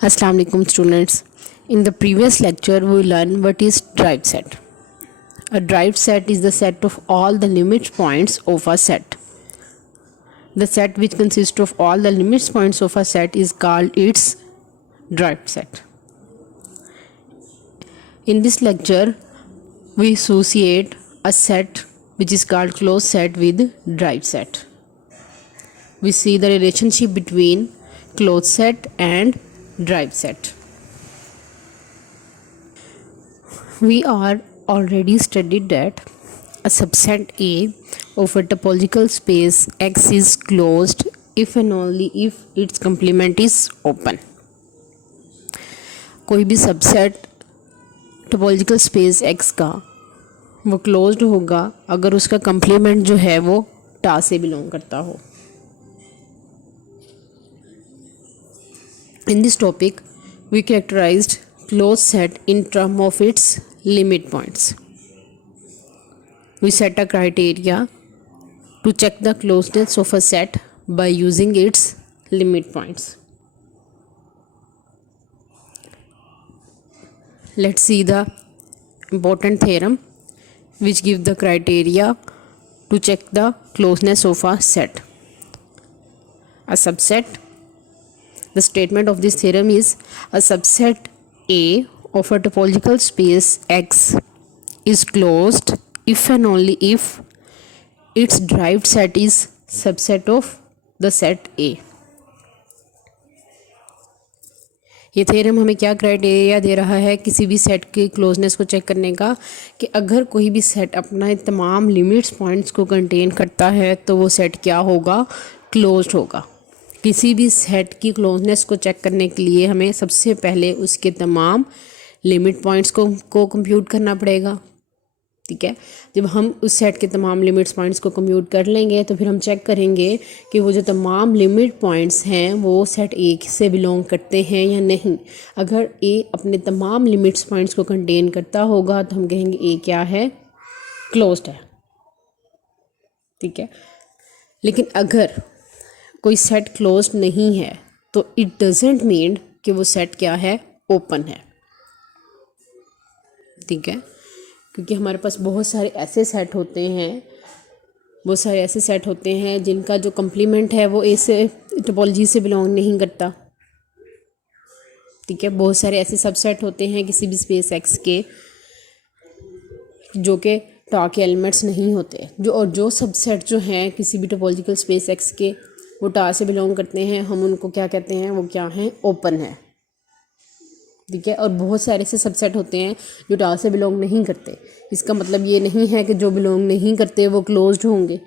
Assalamu alaikum students. In the previous lecture we learned what is derived set. A derived set is the set of all the limit points of a set. The set which consists of all the limit points of a set is called its derived set. In this lecture we associate a set which is called closed set with derived set. We see the relationship between closed set and derived set. We are already studied that a subset A of a topological space X is closed if and only if its complement is open. कोई भी subset topological space X का वो closed होगा अगर उसका complement जो है वो टा से बिलोंग करता हो. In this topic, we characterized closed set in terms of its limit points. We set a criteria to check the closeness of a set by using its limit points. Let's see the important theorem which gives the criteria to check the closeness of a set. A subset. The statement of this theorem is a subset A of a topological space X is closed if and only if its derived set is subset of the set A. ये theorem हमें क्या criteria दे रहा है किसी भी set की closeness को check करने का कि अगर कोई भी सेट अपना तमाम लिमिट्स पॉइंट्स को कंटेन करता है तो वो सेट क्या होगा, क्लोज्ड होगा. किसी भी सेट की क्लोजनेस को चेक करने के लिए हमें सबसे पहले उसके तमाम लिमिट पॉइंट्स को कंप्यूट करना पड़ेगा. ठीक है, जब हम उस सेट के तमाम लिमिट्स पॉइंट्स को कंप्यूट कर लेंगे तो फिर हम चेक करेंगे कि वो जो तमाम लिमिट पॉइंट्स हैं वो सेट ए से बिलोंग करते हैं या नहीं. अगर ए अपने तमाम लिमिट्स पॉइंट्स को कंटेन करता होगा तो हम कहेंगे ए क्या है, क्लोज्ड है. ठीक है, लेकिन अगर कोई सेट क्लोज्ड नहीं है तो इट डजेंट मीन कि वो सेट क्या है, ओपन है. ठीक है, क्योंकि हमारे पास बहुत सारे ऐसे सेट होते हैं जिनका जो कंप्लीमेंट है वो ए से टोपोलॉजी से बिलोंग नहीं करता. ठीक है, बहुत सारे ऐसे सबसेट होते हैं किसी भी स्पेस एक्स के जो कि टा के एलिमेंट्स नहीं होते. जो सबसेट जो हैं किसी भी टोपोलॉजिकल स्पेस एक्स के वो टा से बिलोंग करते हैं, हम उनको क्या कहते हैं, वो क्या हैं, ओपन है. ठीक है, और बहुत सारे ऐसे सबसेट होते हैं जो टा से बिलोंग नहीं करते. इसका मतलब ये नहीं है कि जो बिलोंग नहीं करते वो क्लोज्ड होंगे.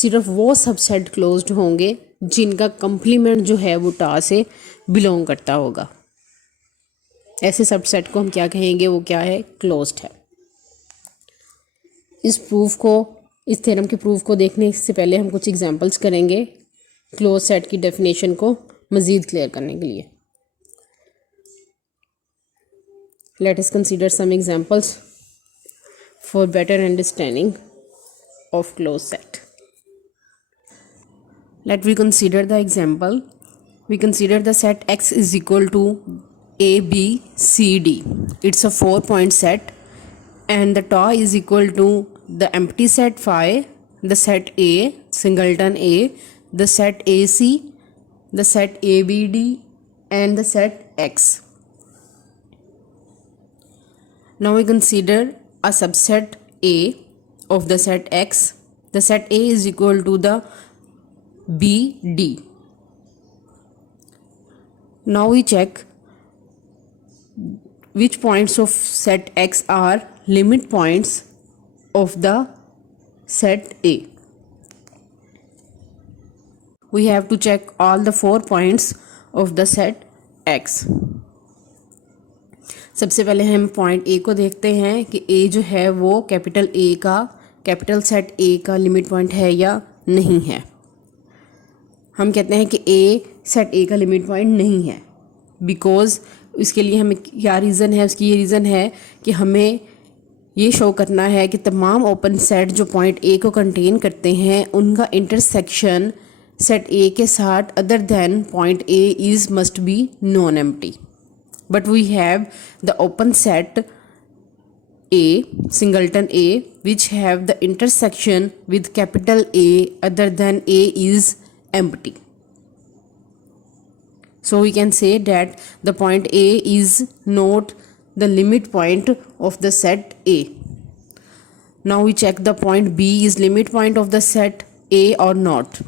सिर्फ वो सबसेट क्लोज्ड होंगे जिनका कंप्लीमेंट जो है वो टा से बिलोंग करता होगा. ऐसे सबसेट को हम क्या कहेंगे, वो क्या है, क्लोज्ड है. इस थ्योरम के प्रूफ को देखने से पहले हम कुछ एग्जांपल्स करेंगे क्लोज सेट की डेफिनेशन को मज़ीद क्लियर करने के लिए. Let us consider some examples for better understanding of close set. Let we consider the example. We consider the set X is equal to A B C D. It's a 4-point set and the tau is equal to the empty set phi, the set A, singleton A, the set AC, the set ABD and the set X. Now we consider a subset A of the set X. The set A is equal to the BD. Now we check which points of set X are limit points of the set A. We have to check all the 4 points of the set X. सबसे पहले हम point A को देखते हैं कि A जो है वो कैपिटल सेट A का लिमिट पॉइंट है या नहीं है. हम कहते हैं कि A सेट A का लिमिट पॉइंट नहीं है बिकॉज इसके लिए हमें क्या रीज़न है, उसकी ये रीज़न है कि हमें ये शो करना है कि तमाम ओपन सेट जो पॉइंट ए को कंटेन करते हैं उनका इंटरसेक्शन सेट ए के साथ other than point A is must be non empty, but we have the open set A, singleton A, which have the intersection with capital A other than A is empty. So we can say that the point A is not the limit point of the set A. Now we check the point B is limit point of the set A or not.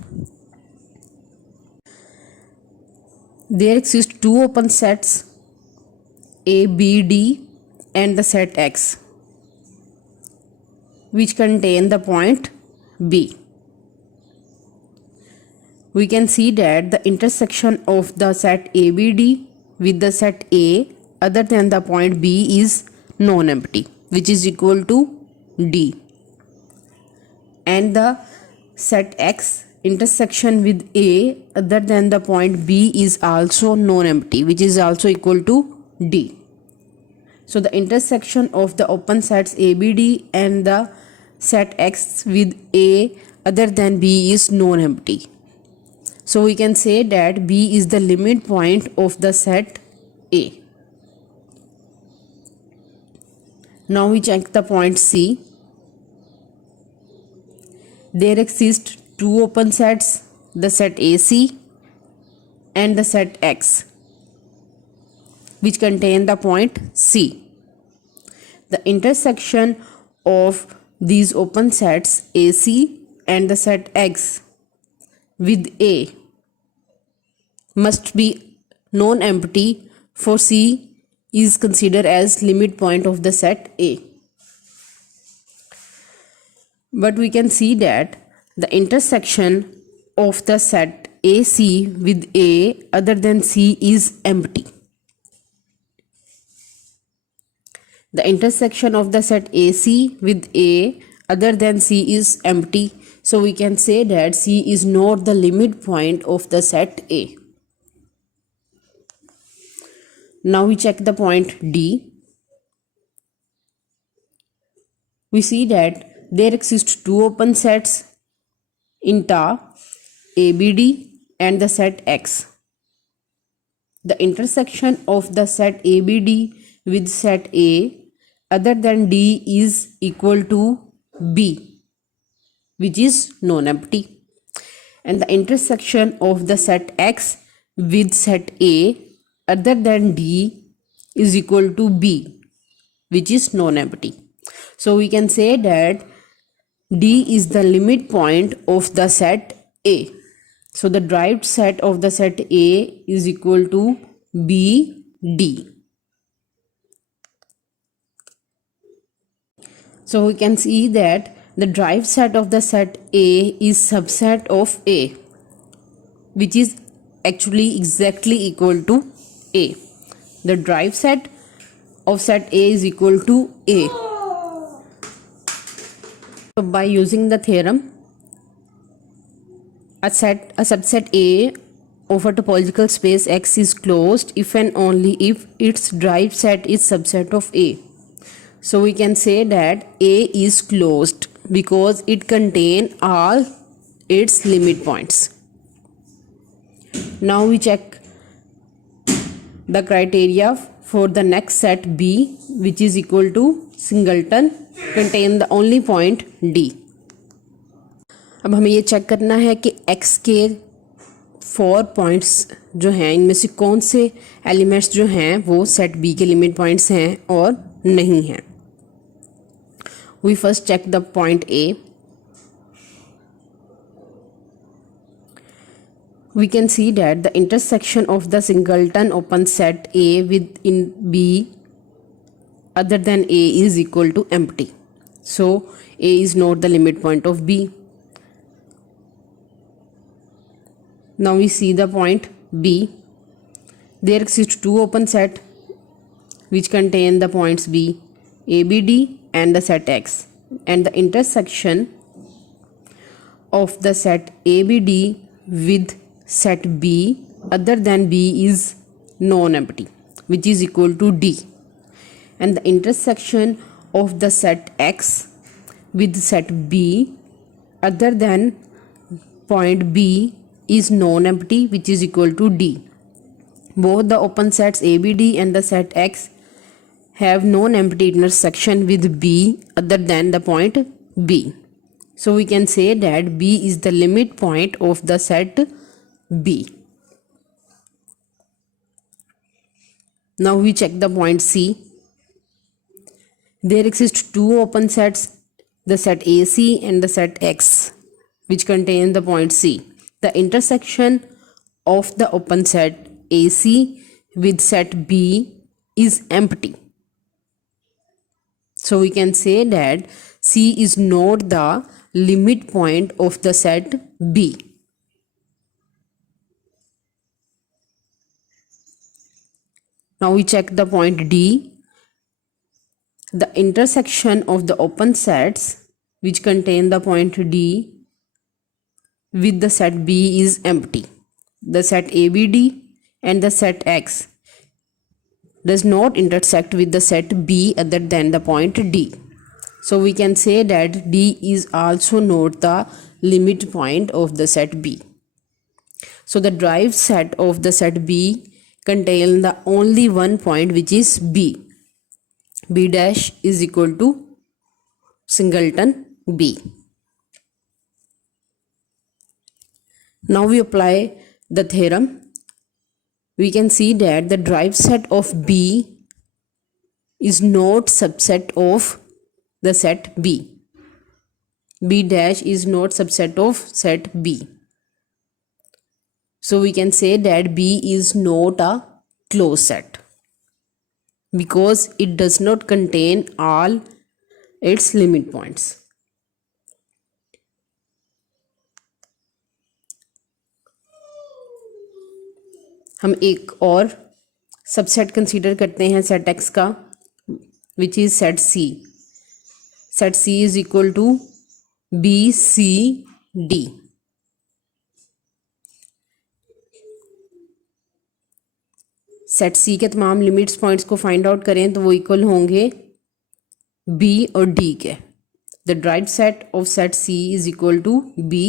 There exist two open sets A, B, D and the set X, which contain the point B. We can see that the intersection of the set ABD with the set A other than the point B is non-empty, which is equal to D. And the set X intersection with A other than the point B is also non-empty, which is also equal to D. So the intersection of the open sets ABD and the set X with A other than B is non-empty. So we can say that B is the limit point of the set A. Now we check the point C. There exist two open sets, the set AC and the set X, which contain the point C. The intersection of these open sets AC and the set X with A must be non-empty, for C is considered as limit point of the set A. But we can see that the intersection of the set AC with A other than C is empty. The intersection of the set AC with A other than C is empty, so we can say that C is not the limit point of the set A. Now we check the point D. We see that there exist two open sets INTA ABD and the set X. The intersection of the set ABD with set A other than D is equal to B, which is non-empty, and the intersection of the set X with set A other than D is equal to B, which is non-empty. So we can say that D is the limit point of the set A. So the derived set of the set A is equal to BD. So we can see that the derived set of the set A is subset of A, which is actually exactly equal to A. The derived set of set A is equal to A. So by using the theorem, a subset A of a topological space X is closed if and only if its derived set is subset of A. So we can say that A is closed because it contains all its limit points. Now we check the criteria for the next set B, which is equal to singleton, contain the only point D. अब हमें ये check करना है कि X के 4 points जो हैं इनमें से कौन से एलिमेंट्स जो हैं वो सेट B के लिमिट पॉइंट्स हैं और नहीं हैं. We first check the point A. We can see that the intersection of the singleton open set A with in B other than A is equal to empty. So A is not the limit point of B. Now we see the point B. There exist two open set which contain the points B, ABD and the set X, and the intersection of the set ABD with set B other than B is non-empty, which is equal to D, and the intersection of the set X with set B other than point B is non-empty, which is equal to D. Both the open sets ABD and the set X have non-empty intersection with B other than the point B. So we can say that B is the limit point of the set B. Now we check the point C. There exist two open sets, the set AC and the set X, which contain the point C. The intersection of the open set AC with set B is empty. So we can say that C is not the limit point of the set B. Now we check the point D. The intersection of the open sets which contain the point D with the set B is empty. The set ABD and the set X does not intersect with the set B other than the point D. So we can say that D is also not the limit point of the set B. So the derived set of the set B contain the only one point, which is B. B dash is equal to singleton B. Now we apply the theorem. We can see that the derived set of B is not subset of the set B. B dash is not subset of set B. So we can say that B is not a closed set because it does not contain all its limit points. हम एक और subset consider करते हैं set X का, which is set C. Set C is equal to B C D. Set C के तमाम limits points को find out करें तो वो इक्वल होंगे बी और डी के. The derived set of set C is equal to B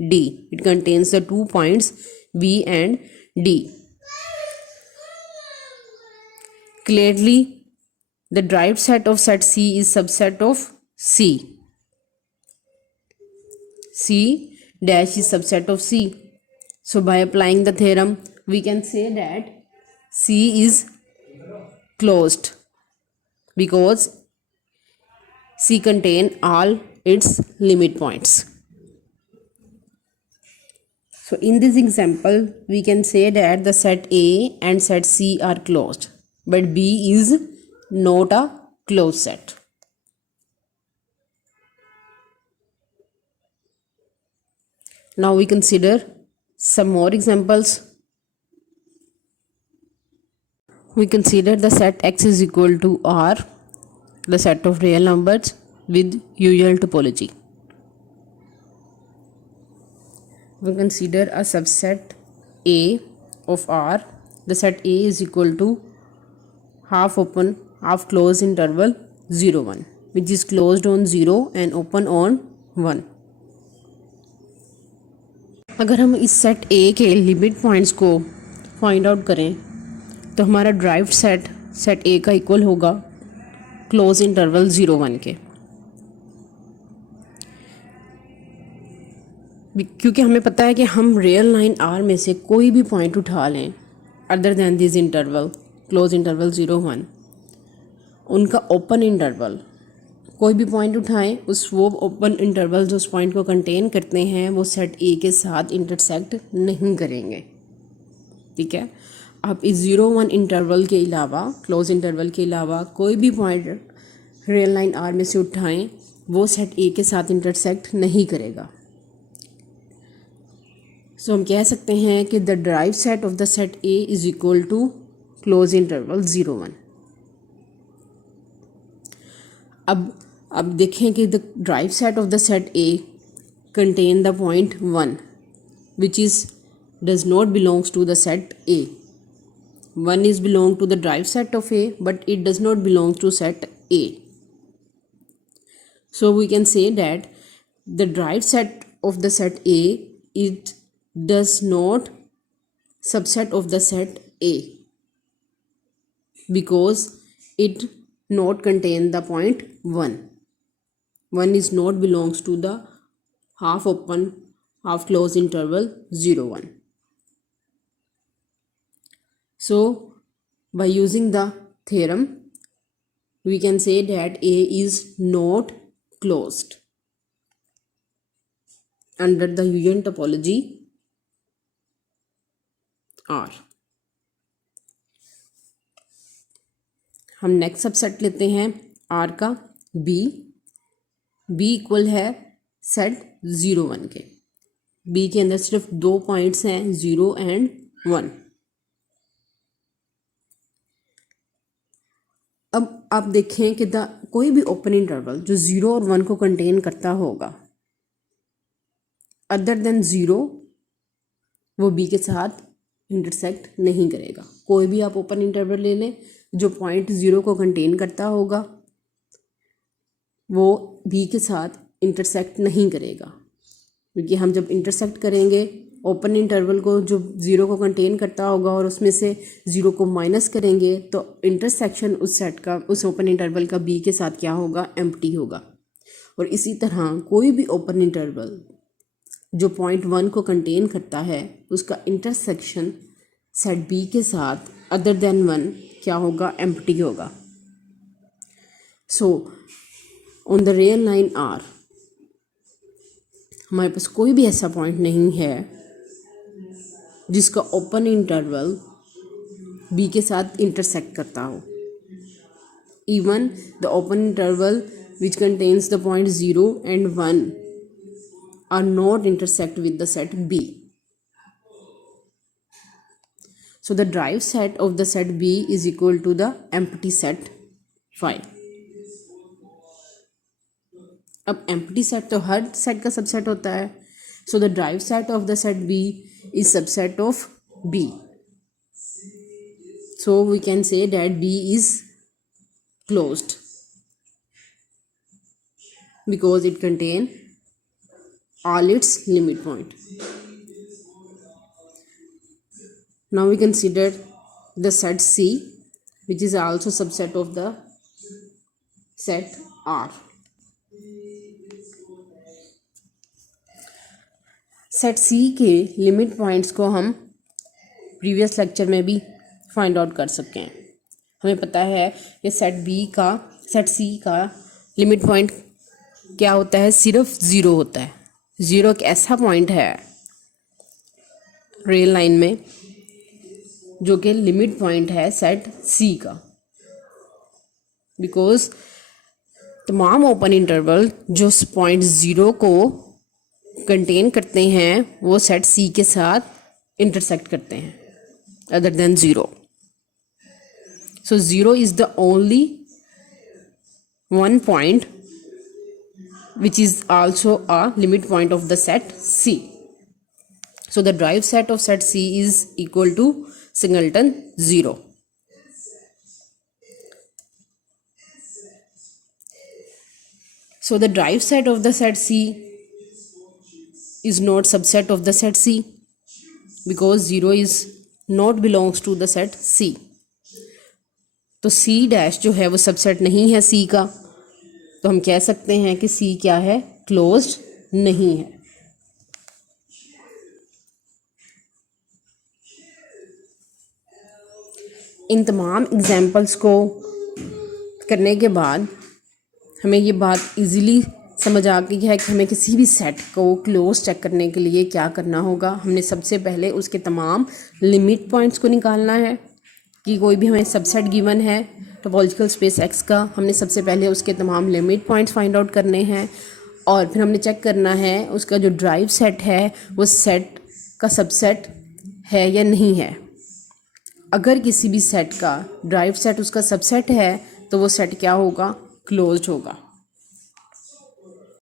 D. It contains the 2 points B and D. Clearly, the derived set of set C is subset of C. C dash is subset of C. So by applying the theorem, we can say that C is closed because C contain all its limit points. So in this example, we can say that the set A and set C are closed, but B is not a closed set. Now we consider some more examples. We consider the set X is equal to R, the set of real numbers with usual topology. We consider a subset A of R. The set A is equal to half open, half closed interval 0, 1, which is closed on 0 and open on 1. अगर हम इस set A के limit points को find out करें तो हमारा derived set A का equal होगा क्लोज इंटरवल 0, 1 के. क्योंकि हमें पता है कि हम रियल लाइन R में से कोई भी पॉइंट उठा लें other than this interval close interval 0, 1, उनका ओपन इंटरवल कोई भी पॉइंट उठाएं, वो ओपन इंटरवल जो उस पॉइंट को कंटेन करते हैं वो सेट A के साथ इंटरसेक्ट नहीं करेंगे. ठीक है. आप इस 0, 1 इंटरवल के अलावा, क्लोज इंटरवल के अलावा कोई भी पॉइंट रियल लाइन R में से उठाएं, वो सेट A के साथ इंटरसेक्ट नहीं करेगा. सो हम कह सकते हैं कि the derived set of the set A is equal to close interval 0, 1. अब देखें कि the derived set of the set A contain the point 1, which does not belongs to the set A. 1 is belong to the derived set of A, but it does not belong to set A. So we can say that the derived set of the set A does not subset of the set A because it not contain the point 1. 1 is not belongs to the half open half closed interval 0 1. So by using the theorem we can say that A is not closed under the Eugen topology R. हम next subset लेते हैं R का B equal है set 0 1 के। B के अंदर सिर्फ 2 points हैं 0 एंड 1। अब आप देखें कि कोई भी ओपन इंटरवल जो 0 और 1 को कंटेन करता होगा अदर देन 0 वो B के साथ इंटरसेक्ट नहीं करेगा। कोई भी आप ओपन इंटरवल ले लें जो पॉइंट 0 को कंटेन करता होगा वो B के साथ इंटरसेक्ट नहीं करेगा, क्योंकि हम जब इंटरसेक्ट करेंगे ओपन इंटरवल को जो 0 को कंटेन करता होगा और उसमें से 0 को माइनस करेंगे तो इंटरसेक्शन उस सेट का उस ओपन इंटरवल का B के साथ क्या होगा, एम्प्टी होगा। और इसी तरह कोई भी ओपन इंटरवल जो पॉइंट 1 को कंटेन करता है उसका इंटरसेक्शन सेट B के साथ अदर देन 1 क्या होगा, एम्प्टी होगा। So on the real line R हमारे पास कोई भी ऐसा पॉइंट नहीं है जिसका ओपन इंटरवल B के साथ इंटरसेक्ट करता हो। Even the open interval which contains the point 0 and 1 are not intersect with the set B. So the derived set of the set B is equal to the empty set phi. अब empty set तो हर set का subset होता है। So the derived set of the set B is subset of B. So we can say that B is closed because it contains all its limit point. Now we consider the set C, which is also subset of the set R. Set C के limit points को हम previous lecture में भी find out कर सकते हैं। हमें पता है कि सेट C का लिमिट पॉइंट क्या होता है, सिर्फ 0 होता है। 0 एक ऐसा पॉइंट है रियल लाइन में जो कि लिमिट पॉइंट है सेट C का, बिकॉज तमाम ओपन इंटरवल जो पॉइंट 0 को कंटेन करते हैं वो सेट C के साथ इंटरसेक्ट करते हैं other than 0। So 0 is the only one point which is also a limit point of the set C. So the derived set of set C is equal to singleton 0. So the derived set of the set C is not subset of the set C because 0 is not belongs to the set C. तो C dash जो है वो subset नहीं है C का, तो हम कह सकते हैं कि C क्या है, क्लोज्ड नहीं है। इन तमाम एग्जाम्पल्स को करने के बाद हमें ये बात इजीली समझ आ गई है कि हमें किसी भी सेट को क्लोज चेक करने के लिए क्या करना होगा। हमने सबसे पहले उसके तमाम लिमिट पॉइंट्स को निकालना है कि कोई भी हमें सबसेट गिवन है टोपोलॉजिकल स्पेस X का, हमने सबसे पहले उसके तमाम लिमिट पॉइंट्स फाइंड आउट करने हैं और फिर हमने चेक करना है उसका जो ड्राइव सेट है वो सेट का सबसेट है या नहीं है। अगर किसी भी सेट का ड्राइव सेट उसका सबसेट है तो वो सेट क्या होगा, क्लोज्ड होगा।